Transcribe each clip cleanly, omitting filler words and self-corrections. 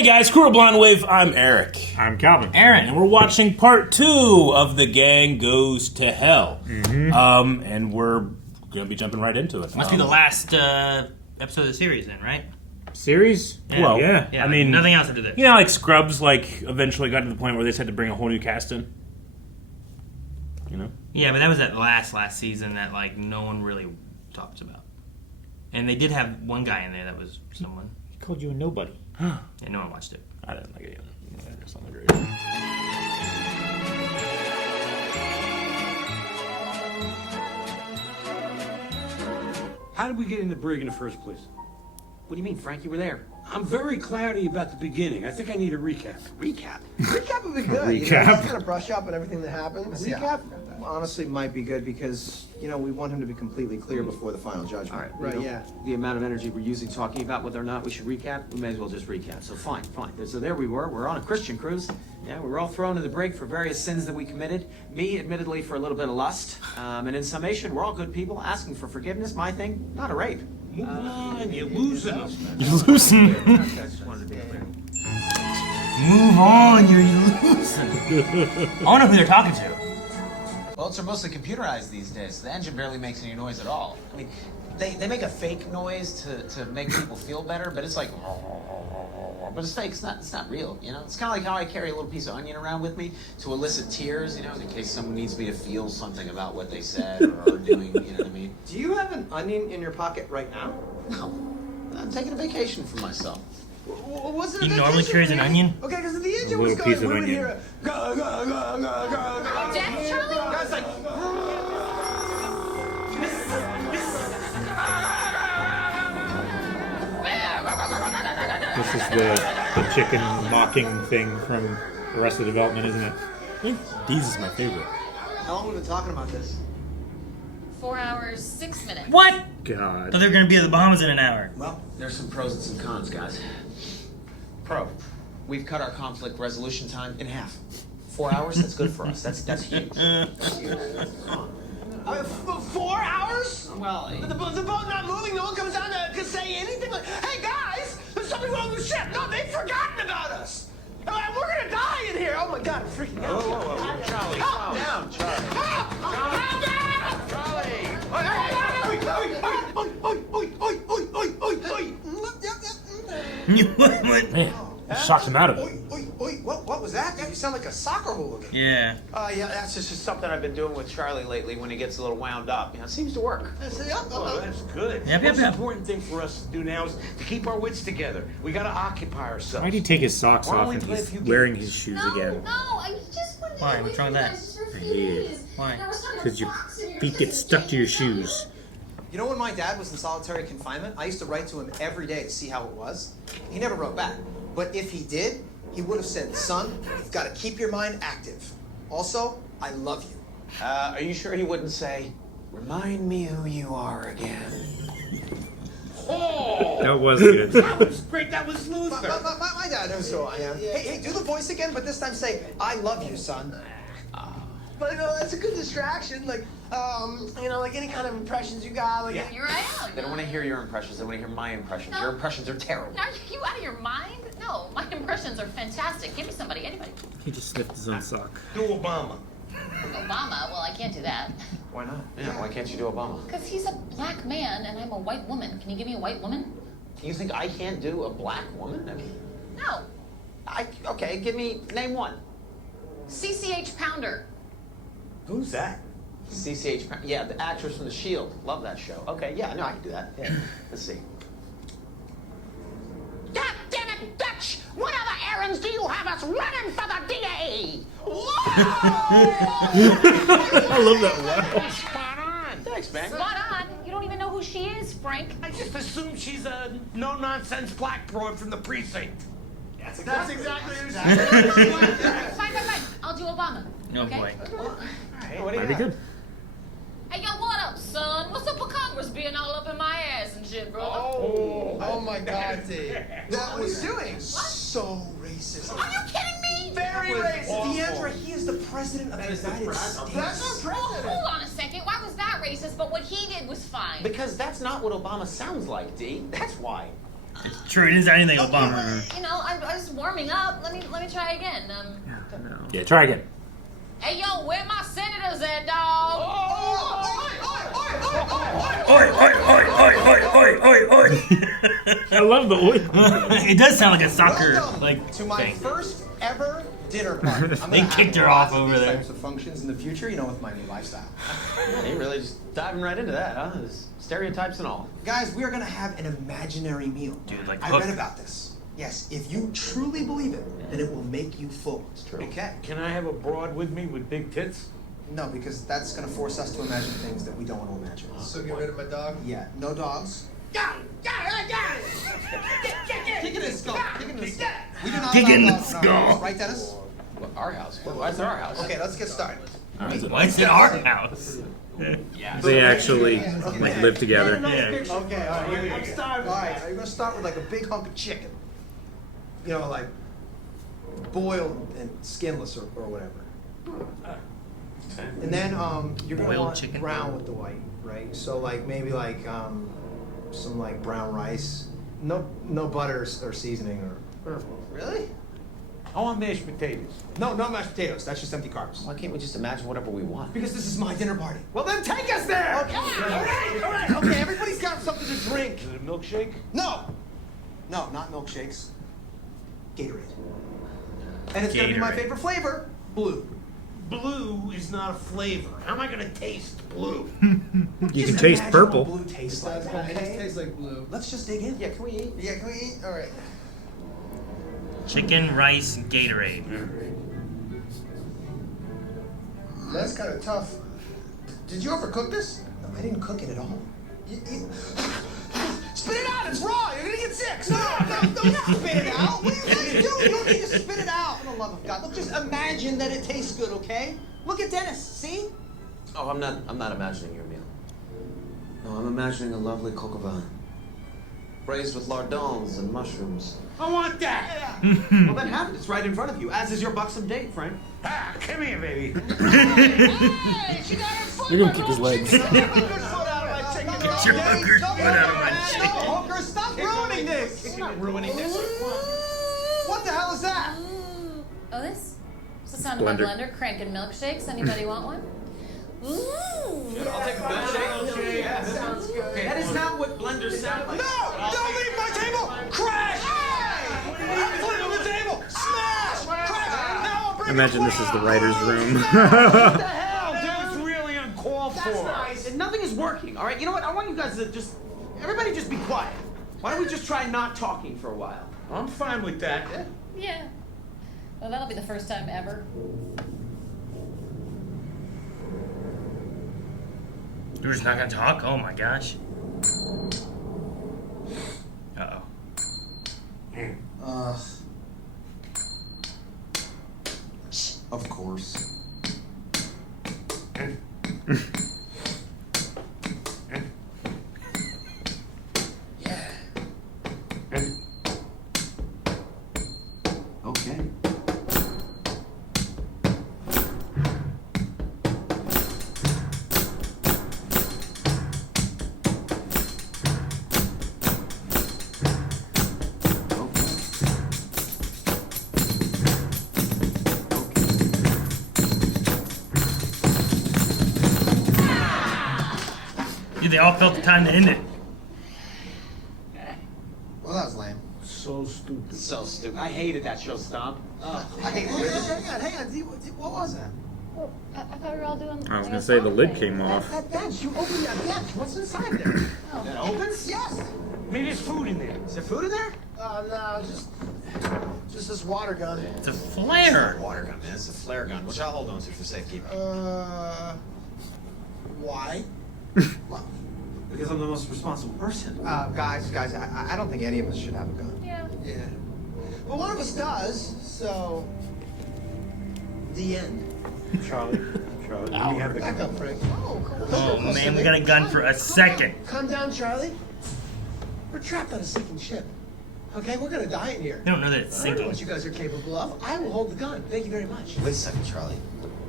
Hey guys, Crew of Blonde Wave, I'm Eric. I'm Calvin. Aaron. And we're watching part 2 of The Gang Goes to Hell. Mm-hmm. And we're going to be jumping right into it. Must be the last episode of the series then, right? Series? Yeah. Well, Yeah, I mean, nothing else after this. You know, like Scrubs, like eventually got to the point where they just had to bring a whole new cast in. You know? Yeah, but that was that last season that like no one really talked about. And they did have one guy in there that was someone. he called you a nobody. Yeah, no one watched it. I didn't like it either. It's not great. How did we get into Brig in the first place? What do you mean, Frank? You were there. I'm very cloudy about the beginning. I think I need a recap. Recap? Recap would be good. Recap. You know, just kind of brush up on everything that happens. Recap? Honestly might be good because, you know, we want him to be completely clear before the final judgment. All right. Right, you know, yeah. The amount of energy we're using talking about whether or not we should recap, we may as well just recap. So fine. So there we were. We're on a Christian cruise. Yeah, we were all thrown in the brig for various sins that we committed. Me, admittedly, for a little bit of lust. And in summation, we're all good people asking for forgiveness. My thing, not a rape. Move on, you're losing us. You losing? Move on, you're losing. I wonder who they're talking to. Boats are mostly computerized these days, so the engine barely makes any noise at all. I mean, they make a fake noise to make people feel better, but it's like, but it's fake. It's not real. You know, it's kind of like how I carry a little piece of onion around with me to elicit tears. You know, in case someone needs me to feel something about what they said or are doing. You know what I mean? Do you have an onion in your pocket right now? No, I'm taking a vacation for myself. Was it a He normally vacation? carries an onion? Okay, because if the engine A was little going, piece of we would onion. hear a go, go, go, go, go, go. Death, Charlie? Guys, like, This is the chicken mocking thing from Arrested Development, isn't it? I think Deez is my favorite. how long have we been talking about this? 4 hours, 6 minutes. What? I God. thought they were going to be at the Bahamas in an hour. Well, there's some pros and some cons, guys. Pro, we've cut our conflict resolution time in half. 4 hours, that's good for us. That's huge. That's huge. Come on. 4 hours? Well, The boat not moving, no one comes down to say anything like, hey guys, there's something wrong with the ship. No, they've forgotten about us. We're gonna die in here. Oh my God, I'm freaking out. Charlie, calm down, Charlie. You went. Man, you shocked him out of it. What was that? You sound like a soccer hooligan. Yeah. Yeah, that's just something I've been doing with Charlie lately when he gets a little wound up. You know, it seems to work. Oh, that's good. Yep, Most yep. important thing for us to do now is to keep our wits together. We gotta occupy ourselves. Why'd he take his socks Why don't off we and play a he's few wearing games? his shoes No, again? I just wanted to Why? get What's away wrong with from you that? guys just for a I few hate it. days. Why? And I was starting to Because your box in your feet get stuck to your shoes. You know when my dad was in solitary confinement, I used to write to him every day to see how it was. He never wrote back. But if he did, he would have said, son, you've got to keep your mind active. Also, I love you. Are you sure he wouldn't say, remind me who you are again? That was good. That was great. That was Luther. My dad knows who I am. Hey, do the voice again, but this time say, I love you, son. But, you know, that's a good distraction. Like, you know, like any kind of impressions you got. Like, Here I am. They don't want to hear your impressions. They want to hear my impressions. No. Your impressions are terrible. Are you out of your mind? No, my impressions are fantastic. Give me somebody, anybody. He just sniffed his own sock. Do Obama. Obama, well, I can't do that. Why not? Yeah, why can't you do Obama? Because he's a black man and I'm a white woman. Can you give me a white woman? You think I can't do a black woman? I mean, No. okay, name one. CCH Pounder. Who's that? CCH, yeah, the actress from The Shield. Love that show. Okay, yeah, no, I can do that. Yeah. Let's see. God damn it, Dutch! What other errands do you have us running for the DA? I love that one. Spot on. Thanks, man. Spot on. You don't even know who she is, Frank. I just assume she's a no-nonsense black broad from the precinct. that's exactly who Fine. I'll do Obama. No okay? boy. What do you Might be got? good. Hey, yo, what up, son? What's up with Congress being all up in my ass and shit, brother? Oh my God, Dave. What was doing? So racist. Are you kidding me? Very racist. Deandra, he is the president of the United States. That's our Oh, hold on a second. Why was that racist? But what he did was fine. Because that's not what Obama sounds like, D. That's why. True, he didn't say anything Okay, Obama. well, you know, I'm just warming up. Let me try again. Yeah, try again. Hey, yo, where my senators at, dog? Oi, oi, oi, oi, oi, oi, oi, oi. I love the oi. It does sound like a soccer Welcome like to my thing. first ever dinner party. I'm They gonna kicked have her off lots of over these there. types of functions in the future, you know, with my new lifestyle. Yeah, you really just diving right into that, huh? There's stereotypes and all. Guys, we are gonna have an imaginary meal. Dude, like I Hook. read about this. Yes, if you truly believe it, then it will make you full. It's true. Okay. Can I have a broad with me with big tits? No, because that's gonna force us to imagine things that we don't want to imagine. So get rid of my dog? Yeah, no dogs. Kick in his skull. Kick in his skull. We do not Kick allow in the dogs in our house, skull. right, Dennis? What, our house? Why is it our house? Okay, let's get started. Why is it our house? They actually like live together. Yeah. Okay, all right, here we go. All right, you're gonna start with like a big hunk of chicken. You know, like boiled and skinless or whatever. And then you're gonna Boiled want chicken? brown with the white, right? So like maybe like some like brown rice. No butter or seasoning or. Really? I want mashed potatoes. No mashed potatoes. That's just empty carbs. Why can't we just imagine whatever we want? Because this is my dinner party. Well, then take us there. Okay. All right. Okay, everybody's got something to drink. Is it a milkshake? No, not milkshakes. Gatorade. And it's gonna be my Gatorade. favorite flavor, blue. Blue is not a flavor. How am I gonna taste blue? You can Just taste imagine purple. what blue tastes like. It Okay? just tastes like blue. Let's just dig in. Yeah, can we eat? Yeah, can we eat? All right. Chicken, rice, and Gatorade. That's kind of tough. Did you overcook this? No, I didn't cook it at all. Spit it out! It's raw! You're gonna get sick! No, don't spit it out! What are you guys doing? You don't need to spit it out! For the love of God. Look, just imagine that it tastes good, okay? Look at Dennis, see? Oh, I'm not imagining your meal. No, I'm imagining a lovely coq au vin. Braised with lardons and mushrooms. I want that! Well, then have it. It's right in front of you, as is your buxom date, Frank. Ah, come here, baby. Hey, she got her foot. You're gonna kick his legs. Get your hooker's foot out of my chicken. Get your hooker's foot out of my No, chicken. hooker, stop ruining this. You're not ruining this. What the hell is that? Oh, this? It's the sound of my Blender. blender cranking milkshakes. Anybody want one? Ooh. I'll take a milkshake. Yeah, sounds good. That is not what blenders sound like. No! Don't leave my table! Crash! I'm flipping the table! Smash! Crash! Now I'll bring Imagine this is the writer's room. What the hell? That's really uncalled for. That's nice. And nothing is working, all right? You know what? I want you guys to just... Everybody just be quiet. Why don't we just try not talking for a while? I'm fine with that. Yeah. Well, that'll be the first time ever. You're just not gonna talk? Oh my gosh. Uh-oh. Of course. Okay. Dude, they all felt the time to end it. Well, that was lame. So stupid. So stupid. I hated that show, Stomp. I hate hang on. What was that? I thought we were all doing. I was gonna say the lid came off. That bench. You opened that bench. What's inside there? That opens? Yes. Maybe there's food in there. Is there food in there? No, just this water gun. It's a flare. Water gun, man. It's a flare gun, which I'll hold on to for safekeeping. Why? Because I'm the most responsible person. Guys, I don't think any of us should have a gun. Yeah. Yeah. Well, one of us does, so. The end. Charlie, let me have the Back up, Frank. Oh, Oh man, we got a gun for a second. Calm down, Charlie. We're trapped on a sinking ship. Okay, we're gonna die in here. They don't know that it's I don't know sinking. what you guys are capable of. I will hold the gun. Thank you very much. Wait a second, Charlie.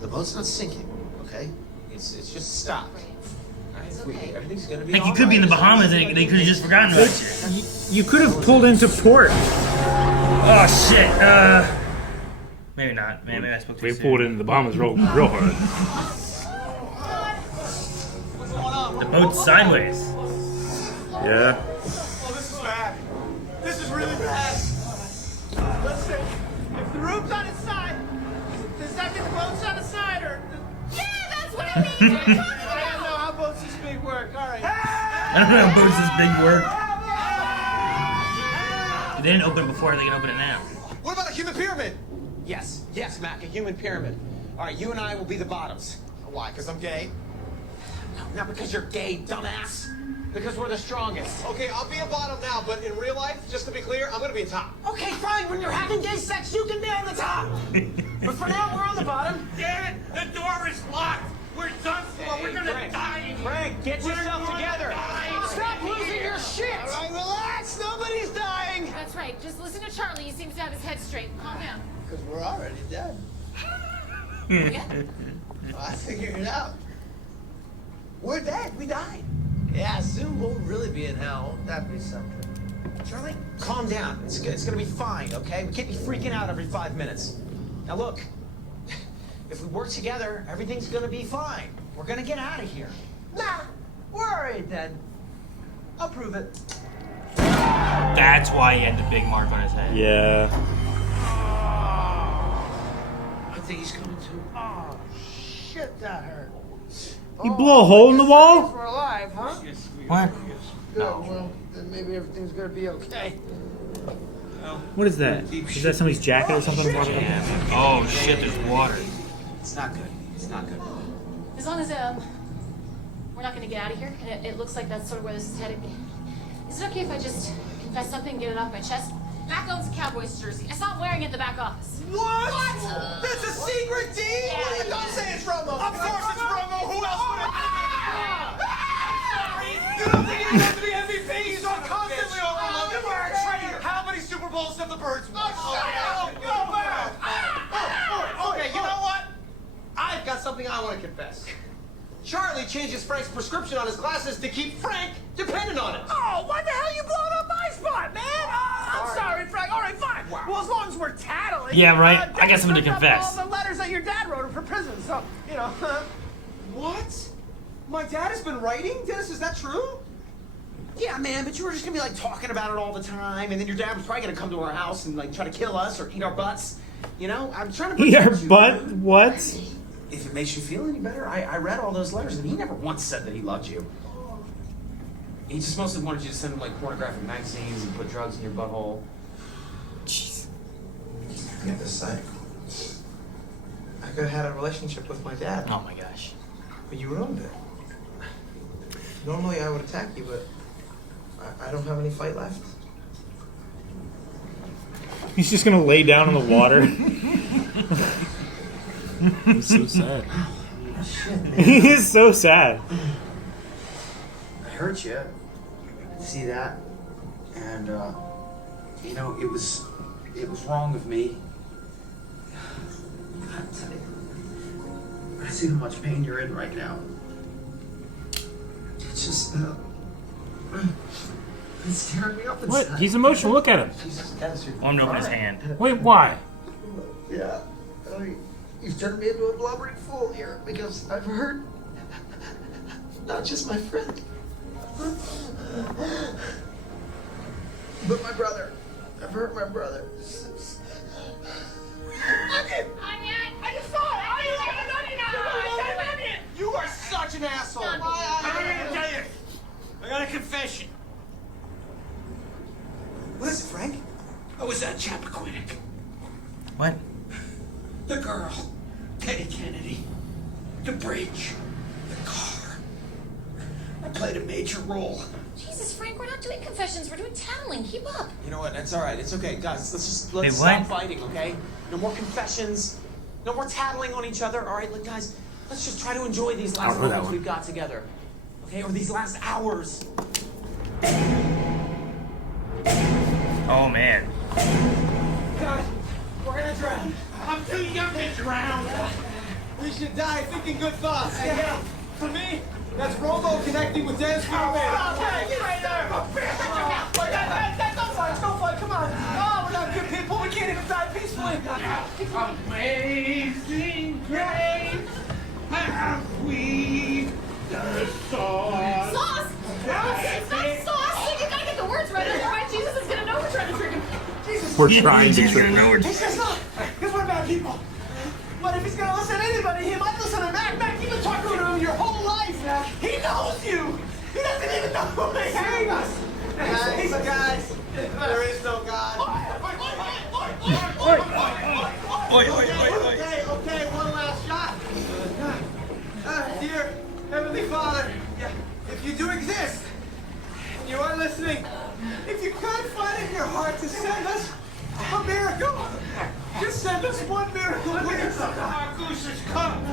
The boat's not sinking, okay? It's just stopped. All right? It's okay. Everything's gonna be Like, you all could be in the right. Bahamas and they could have just forgotten about you. You could have pulled into port. Oh, shit. Maybe not. Maybe I spoke too We soon. pulled into the Bahamas real hard. The boat's sideways. Yeah. Oh, this is bad. This is really bad. Listen, if the room's on its side, does that mean the boat's on its side, or? Yeah, that's what it means. What are you talking I don't know about? how boats this big work. All right. I don't know how boats this big work. If they didn't open it before, they can open it now. What about a human pyramid? Yes, Mac, a human pyramid. All right, you and I will be the bottoms. Why? Because I'm gay. No, not because you're gay, dumbass. Because we're the strongest. Okay, I'll be a bottom now, but in real life, just to be clear, I'm gonna be a top. Okay, fine. When you're having gay sex, you can be on the top. But for now, we're on the bottom. Damn it! The door is locked. We're done for. We're gonna die. Frank, get yourself together. Stop losing your shit. All right, relax. Nobody's dying. That's right. Just listen to Charlie. He seems to have his head straight. Calm down. Because we're already dead. Yeah? I figured it out. We're dead. We died. Yeah, soon we'll really be in hell. That'd be something. Charlie, calm down. It's gonna be fine, okay? We can't be freaking out every 5 minutes. Now look, if we work together, everything's gonna be fine. We're gonna get out of here. Nah, we're already dead. I'll prove it. That's why he had the big mark on his head. Yeah. I think he's coming too. Oh, shit, that hurt. You blow a hole in the wall? We're alive, huh? What? Good. Well, then maybe everything's gonna be okay. What is that? Is that somebody's jacket or something? Oh, shit, there's water. It's not good. It's not good. As long as we're not going to get out of here, and it looks like that's sort of where this is headed. Is it okay if I just confess something and get it off my chest? Mac owns a Cowboys jersey. I saw him wearing it in the back office. What? That's a secret deal? Yeah. Don't say it's Romo. Of course it's Romo. Who else would it be? You don't think he has to be MVP? He's on constantly overloaded. You are a traitor. How many Super Bowls have the Birds won? Okay, you know what? I've got something I want to confess. Charlie changes Frank's prescription on his glasses to keep Frank dependent on it. Oh, why the hell you blowing up my spot, man? I'm sorry, Frank. All right, fine. Wow. Well, as long as we're tattling. Yeah, right. I got Dennis something to ripped up confess. all the letters that your dad wrote him for prison, so, you know. What? My dad has been writing? Dennis, is that true? Yeah, man, but you were just gonna be like talking about it all the time, and then your dad was probably gonna come to our house and like try to kill us or eat our butts. You know, I'm trying to Your protect you, butt? man. What? If it makes you feel any better, I read all those letters, and he never once said that he loved you. He just mostly wanted you to send him like pornographic magazines and put drugs in your butthole. Jeez. Get this side. I could have had a relationship with my dad, Oh my gosh. but you ruined it. Normally I would attack you, but I don't have any fight left. He's just gonna lay down in the water. It's so sad. Shit, man. He is so sad. I hurt you. See that? And, you know, it was wrong of me. I tell you, I see how much pain you're in right now. It's just, it's tearing me up inside. What? He's emotional. Look at him. Jesus, Dennis, you're I'm gonna open his crying. hand. Wait, why? Yeah. I mean, you've turned me into a blubbering fool here because I've hurt not just my friend, but my brother. I've hurt my brother. You are such an asshole. I'm gonna tell you. I got a confession. What is it, Frank? I was at Chappaquiddick. What? The girl, Teddy Kennedy, the bridge, the car. I played a major role. Jesus, Frank, we're not doing confessions. We're doing tattling. Keep up. You know what? That's all right. It's okay, guys. Let's Wait, stop what? fighting, okay? No more confessions. No more tattling on each other. All right, look, guys. Let's just try to enjoy these last heard that moments one. we've got together, okay? Or these last hours. Oh man. God, we're gonna drown. I'm too young to drown. We should die thinking good thoughts. Yeah. For me, that's Robo connecting with Dan's crewmate. Don't fight, come on. Oh, we're not good people. We can't even die peacefully. Amazing grace, have we the sauce? Sauce? It's not sauce! You gotta get the words right, otherwise Jesus is gonna know we're trying to trick him. Jesus. We're trying to trick him. Because we're bad people. But if he's gonna listen to anybody, he might listen to Mac. Mac, you've been talking to him your whole life. He knows you. He doesn't even know who they hate us. Guys, there is no God. Okay, one last shot. Dear Heavenly Father, if you do exist, and you are listening, if you can't find it in your heart to send us a miracle, just send us one miracle, please. My goose is cooked.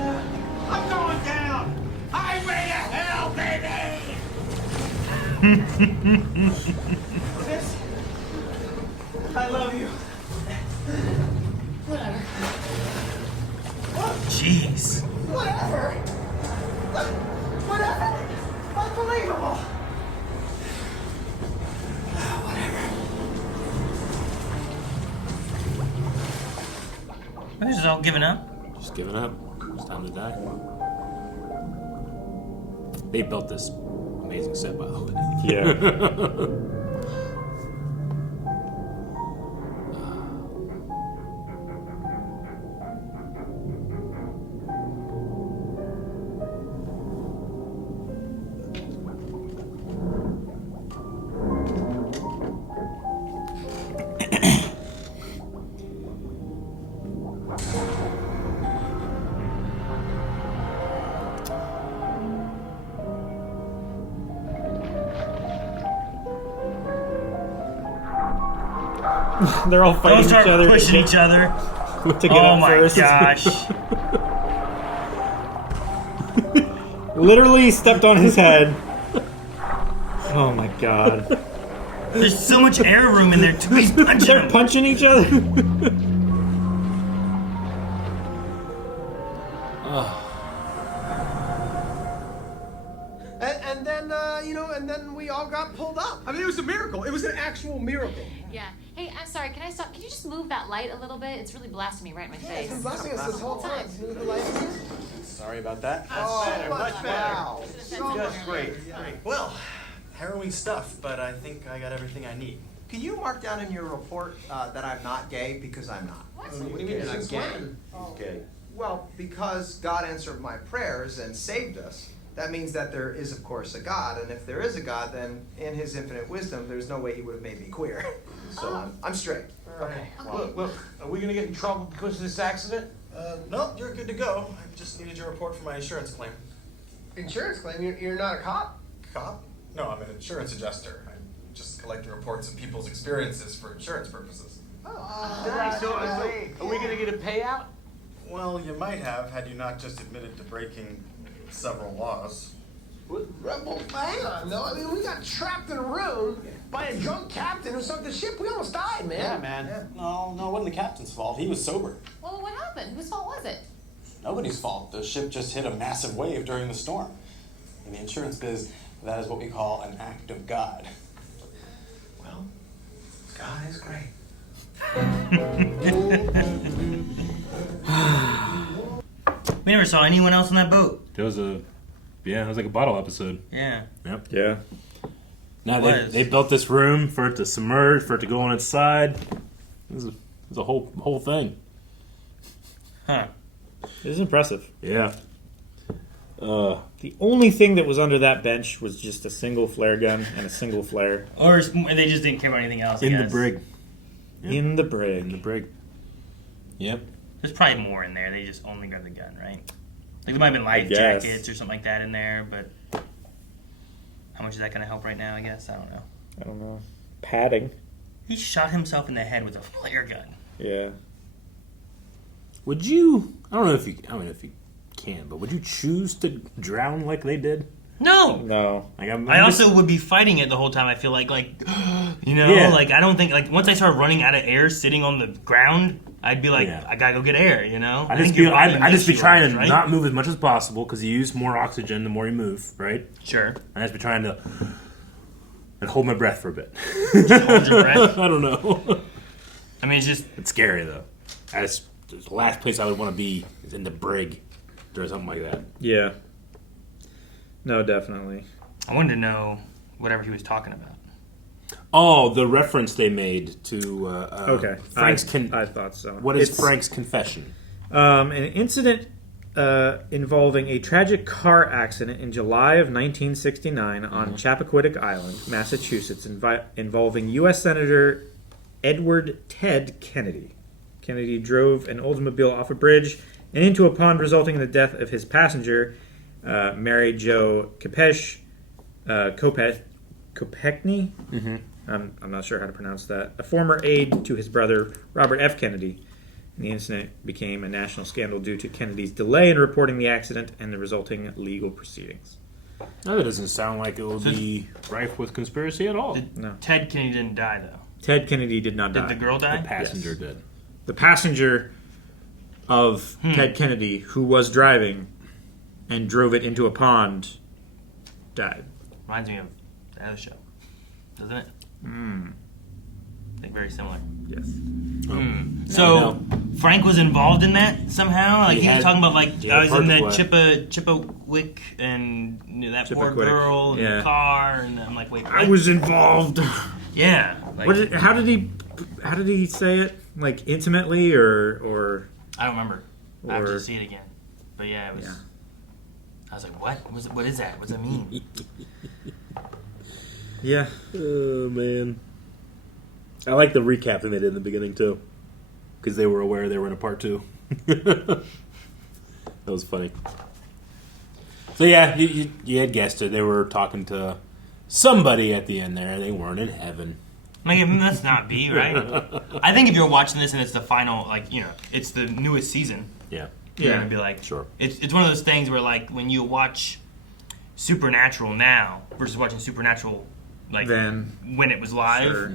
I'm going down. Highway to hell, baby. Sis, I love you. Whatever. Jeez. Whatever. Whatever. Unbelievable. They're just all giving up. Just giving up. It's time to die. They built this amazing set, by the way. Yeah. They're all fighting each Start other pushing each other. to get Oh up my first. gosh. Literally stepped on his head. Oh my god. There's so much air room in there too. He's punching They're him. punching each other. And then we all got pulled up. I mean, it was a miracle. It was an actual miracle. Yeah. Hey, I'm sorry, can I stop? Can you just move that light a little bit? It's really blasting me right in my face. It's been blasting us this whole time. Move the light again. Sorry about that. Much better. Wow. So much great. Well, harrowing stuff, but I think I got everything I need. Can you mark down in your report that I'm not gay because I'm not? What? What do you mean you're not gay? He's gay. Well, because God answered my prayers and saved us, that means that there is, of course, a God. And if there is a God, then in his infinite wisdom, there's no way he would have made me queer. So I'm straight. Okay. Look, are we gonna get in trouble because of this accident? No, you're good to go. I just needed your report for my insurance claim. Insurance claim? You're not a cop? Cop? No, I'm an insurance adjuster. I'm just collecting reports of people's experiences for insurance purposes. Nice. So, are we gonna get a payout? Well, you might have had you not just admitted to breaking several laws. Well, hang on, though. I mean, we got trapped in a room by a drunk captain who sunk the ship. We almost died, man. Yeah, man. Yeah. No, it wasn't the captain's fault. He was sober. Well, what happened? Whose fault was it? Nobody's fault. The ship just hit a massive wave during the storm. In the insurance biz, that is what we call an act of God. Well, God is great. We never saw anyone else on that boat. It was like a bottle episode. Yeah. Yep. Yeah. Now they built this room for it to submerge, for it to go on its side. It was a whole thing. Huh. It is impressive. Yeah. The only thing that was under that bench was just a single flare gun and a single flare. Or they just didn't care about anything else. In the brig. Yep. In the brig. In the brig. Yep. There's probably more in there. They just only grabbed the gun, right? Like there might have been life guess. jackets or something like that in there, but how much is that going to help right now? I guess I don't know. Padding. He shot himself in the head with a flare gun. Yeah. Would you? I don't know if you can, but would you choose to drown like they did? No. Like I also would be fighting it the whole time. I feel like you know, Yeah. like I don't think like once I start running out of air, sitting on the ground, I'd be like, Yeah. I gotta go get air. You know, I think just your body be makes you trying like to this, right? not move as much as possible because you use more oxygen the more you move, right? Sure. I just be trying to and hold my breath for a bit. Just hold your breath. I don't know. I mean, it's scary though. The last place I would want to be is in the Brig or something like that. Yeah. No, definitely. I wanted to know whatever he was talking about. Oh, the reference they made to Okay. Frank's. I thought so. What is It's, Frank's confession? An incident involving a tragic car accident in July of 1969 on Chappaquiddick Island, Massachusetts, involving U.S. Senator Edward Ted Kennedy. Kennedy drove an Oldsmobile off a bridge and into a pond, resulting in the death of his passenger, Mary Jo Kopechny. Mm-hmm. I'm not sure how to pronounce that. A former aide to his brother, Robert F. Kennedy. And the incident became a national scandal due to Kennedy's delay in reporting the accident and the resulting legal proceedings. No, that doesn't sound like it would be rife with conspiracy at all. No. Ted Kennedy didn't die though. Ted Kennedy did not die. Did the girl die? The passenger Yes. did. The passenger of Ted Kennedy, who was driving and drove it into a pond, died. Reminds me of the other show, doesn't it? Mm. I think very similar. Yes. So Frank was involved in that somehow. Like he was talking about like he I had was in part that to Chippewick and that poor Chippequiddick. girl in Yeah. the car, and I'm like, wait, what? I was involved. Yeah. Like, How did he say it? Like intimately or I don't remember. I have or- to see it again. But yeah, it was. Yeah. I was like, what? What is that? What does that mean? Yeah. Oh man, I like the recap thing they did in the beginning too, because they were aware they were in a part 2. That was funny. So yeah, you had guessed it. They were talking to somebody at the end there. They weren't in heaven. Like, let's not be, right? I think if you're watching this and it's the final, like, you know, it's the newest season, Yeah. you're going to be like, Sure. It's one of those things where, like, when you watch Supernatural now versus watching Supernatural, like, Then- when it was live, Sure.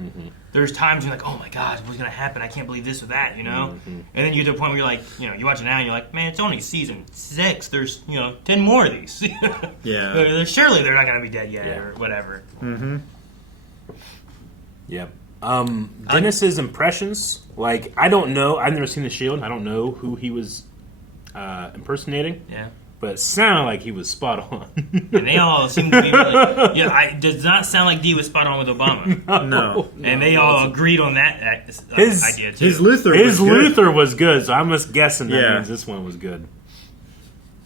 there's times you're like, oh my God, what's going to happen? I can't believe this or that, you know? And then you get to a point where you're like, you know, you watch it now and you're like, man, it's only season 6. There's, 10 more of these. Yeah. Surely they're not going to be dead yet Yeah. or whatever. Mm-hmm. Yep. Dennis's impressions, like, I don't know. I've never seen The Shield. I don't know who he was impersonating. Yeah. But it sounded like he was spot on. And they all seem to be really, it does not sound like D was spot on with Obama. No. And they all agreed on that idea too. His Luther was good, so I'm just guessing that Yeah. means this one was good.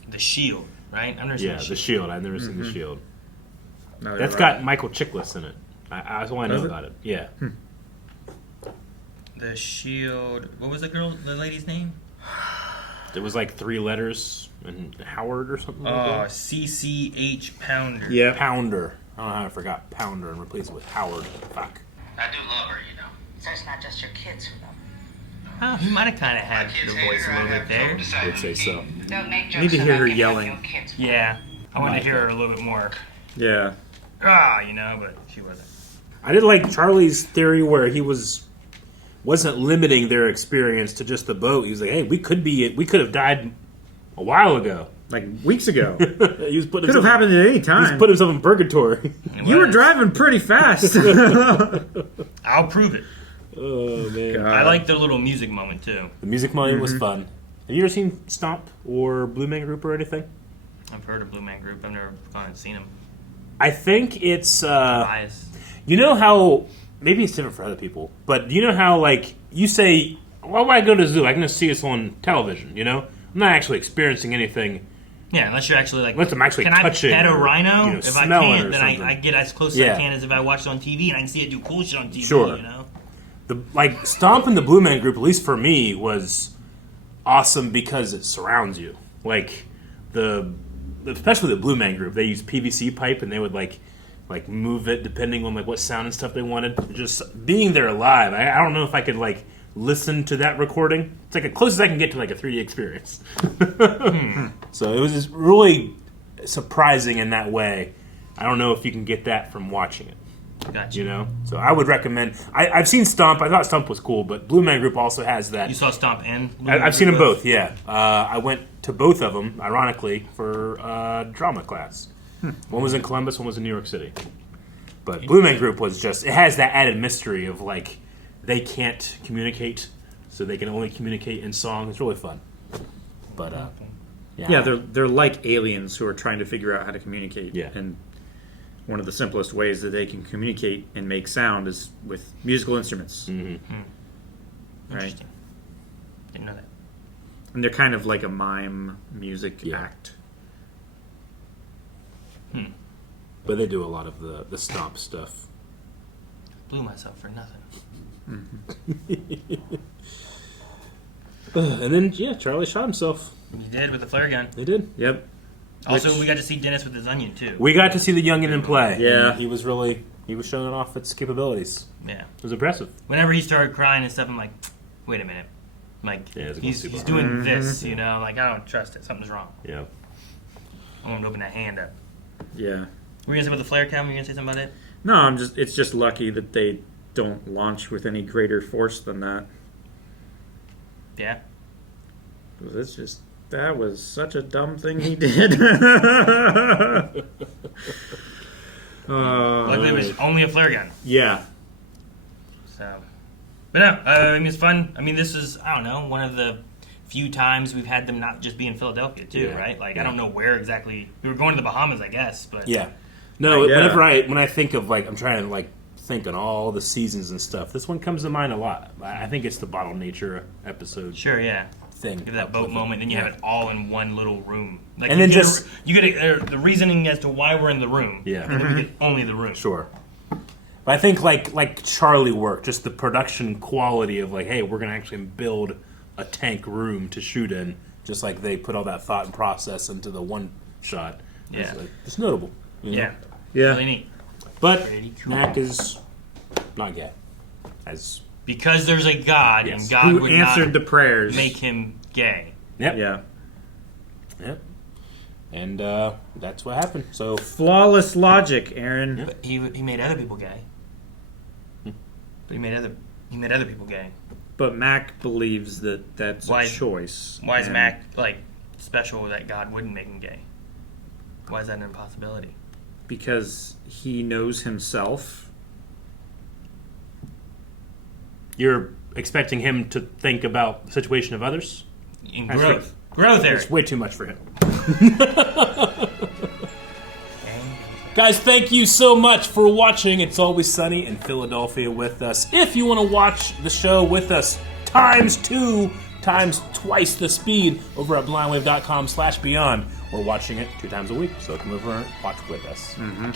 The Shield, right? I've never seen Yeah, The Shield. I've never seen The Shield. No, That's got Michael Chiklis in it. That's all I know Does it? about it. Yeah. The Shield. What was the lady's name? There was like 3 letters and Howard or something like that. CCH Pounder. Yeah. Pounder. I don't know how I forgot Pounder and replaced it with Howard. Fuck. I do love her, you know. So it's not just your kids who love her. Oh, he might have kind of had the voice a little bit there. I would say so. Don't make I need jokes to hear about her giving up yelling. your kids. Yeah. I wanted to hear her a little bit more. Yeah. But she wasn't. I did like Charlie's theory where he wasn't limiting their experience to just the boat. He was like, "Hey, we could have died a while ago, Like weeks ago. he was putting Could have happened at any He's time. put himself in purgatory. You were driving pretty fast. I'll prove it. Oh man, I like the little music moment too. the music moment was fun. Have you ever seen Stomp or Blue Man Group or anything? I've heard of Blue Man Group. I've never gone and seen them. I think it's Bias. you know how maybe it's different for other people, but you know how like you say, "Why would I go to the zoo? I can just see this on television." You know, I'm not actually experiencing anything. Yeah, unless you're actually like, Unless I'm actually can I touching pet a or, rhino? If I smell it can't, or then something. I get as close Yeah. as I can as if I watch it on TV and I can see it do cool shit on TV. Sure. You know. Like Stomp and the Blue Man Group, at least for me, was awesome because it surrounds you. Like especially the Blue Man Group, they use PVC pipe and they would like move it depending on like what sound and stuff they wanted. Just being there live, I don't know if I could like listen to that recording. It's like as close as I can get to like a 3D experience. So it was just really surprising in that way. I don't know if you can get that from watching it. Gotcha. You know? So I would recommend... I've seen Stomp. I thought Stomp was cool, but Blue Man Group also has that. You saw Stomp and Blue Man I've seen them Group? both, yeah. I went to both of them, ironically, for drama class. One was in Columbus, one was in New York City. But Blue Man Group was just... It has that added mystery of, like, they can't communicate, so they can only communicate in song. It's really fun. But, Yeah, they're like aliens who are trying to figure out how to communicate. Yeah. And one of the simplest ways that they can communicate and make sound is with musical instruments. Mm-hmm. Right? Interesting. Didn't know that. And they're kind of like a mime music act. But they do a lot of the Stomp stuff. Blew myself for nothing. And then, Charlie shot himself. He did with the flare gun. They did. Yep. Also, we got to see Dennis with his onion, too. We got to see the youngin in play. Yeah. And he was showing off its capabilities. Yeah. It was impressive. Whenever he started crying and stuff, I'm like, wait a minute. Like, it's he's super doing hard. this, you know? Like, I don't trust it. Something's wrong. Yeah. I want him to open that hand up. Yeah. Were you going to say about the flare cam? Were you going to say something about it? No, it's just lucky that they don't launch with any greater force than that. Yeah. That was such a dumb thing he did. Luckily, it was only a flare gun. Yeah. So, but no, I mean, it's fun. I mean, this is, I don't know, one of the few times we've had them not just be in Philadelphia, too, Yeah. right? Like, Yeah. I don't know where exactly. We were going to the Bahamas, I guess, but... Yeah. No, whenever when I think of, like, I'm trying to, like, think on all the seasons and stuff, this one comes to mind a lot. I think it's the Bottle Nature episode. Sure, yeah. Thing. You have that boat moment, then you have it all in one little room. Like, And you then get you get the reasoning as to why we're in the room. Yeah. And then we get only the room. Sure. But I think like Charlie worked, just the production quality of like, hey, we're going to actually build a tank room to shoot in, just like they put all that thought and process into the one shot. Yeah. It's notable. You know? Yeah. Yeah. Really neat. But Pretty cool. Mac is not gay. Because there's a God, Yes. and God Who would answered not the prayers. make him gay. Yep. Yeah. Yep. And that's what happened. So Flawless logic, Aaron. But he made other people gay. But he made other people gay. But Mac believes that that's a choice. Why is And Mac like special that God wouldn't make him gay? Why is that an impossibility? Because he knows himself. you're expecting him to think about the situation of others? In growth. Growth, Eric. It's way too much for him. Guys, thank you so much for watching It's Always Sunny in Philadelphia with us. If you want to watch the show with us times twice the speed over at blindwave.com/beyond. We're watching it 2 times a week, so come over and watch with us. Mm-hmm.